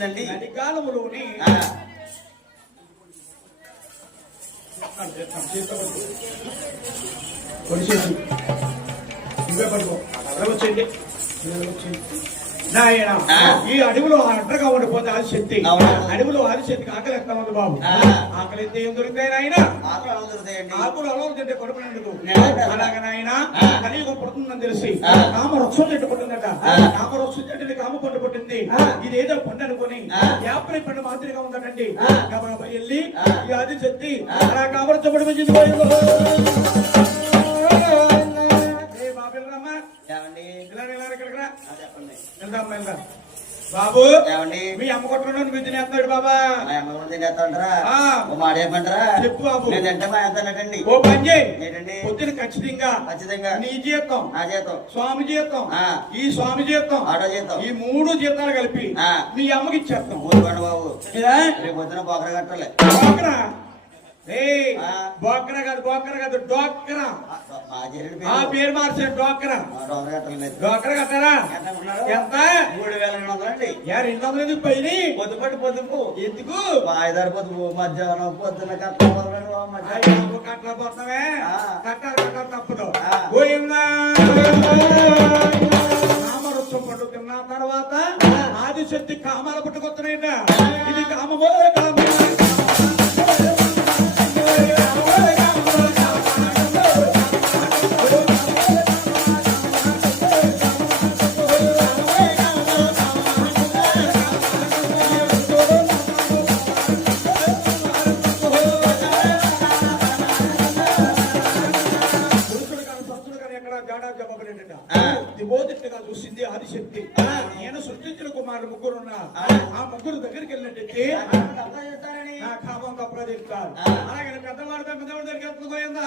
నడికాలములోని వచ్చేసి ఇవే పడుకో వచ్చేయండి నాయన ఈ అడవిలో అడ్డగా ఉండిపోతే ఆదిశక్తి అడవిలో ఆదిశక్తికి ఆకలి ఎట్లా ఉంది బాబు ఆకలి అయితే ఏం దొరుకుతాయి నాయన ఆకులు అలవాటు తింటే కొడుకునేందుకు అలాగే నాయన కలియుగం పుడుతుందని తెలిసి కామ వృక్షం చెట్టు పుట్టిందట కామ వృక్షం చెట్టుని కామ పండు పుట్టింది ఇది ఏదో పండు అనుకుని యాప్రి పండు మాదిరిగా ఉందటండి వెళ్ళి ఈ ఆదిశక్తి అలా కామరచబడి మంచిది బాబు మీ అమ్మ కొట్టుకున్నా నువ్వు తినేస్తున్నాడు బాబా తినేస్తాంటారా మాట ఏమంటారా చెప్పు బాబు నేనంటే మా ఎంతండి ఓ పని చేయి ఏంటండి పొద్దున ఖచ్చితంగా నీ జీతం నా జీతం స్వామి జీతం ఈ స్వామి జీతం ఆటో జీతం ఈ 3 జీతాలు కలిపి మీ అమ్మకి ఇచ్చేస్తాం ఊరుకోండి బాబు రేపు పొద్దున బొక్కర కట్టాలి బోకరా కాదు డోకరా పేరు మార్చారు డోకరా కట్టారా ఎంత 3,200 ఎందుకు పైన పొదుపు ఎందుకు 5 పొదుపు మధ్యాహ్నం పొద్దున కట్టలేకపోతున్నావే కట్టాలి తప్పదు కామరత్వం పండు తిన్న తర్వాత ఆదిశక్తి కామాల పుట్టుకొస్తున్నాయంట ఇది కామబో చూసింది ఆదిశక్తి నేను సృష్టించిన కుమారుడు ముగ్గురు ఉన్నా ఆ ముగ్గురు దగ్గరికి వెళ్ళినట్టయితే నా కామం తప్పగా చెప్తారు అలాగే పెద్దవాడి దగ్గరికి ఎత్తుకుపోయిందా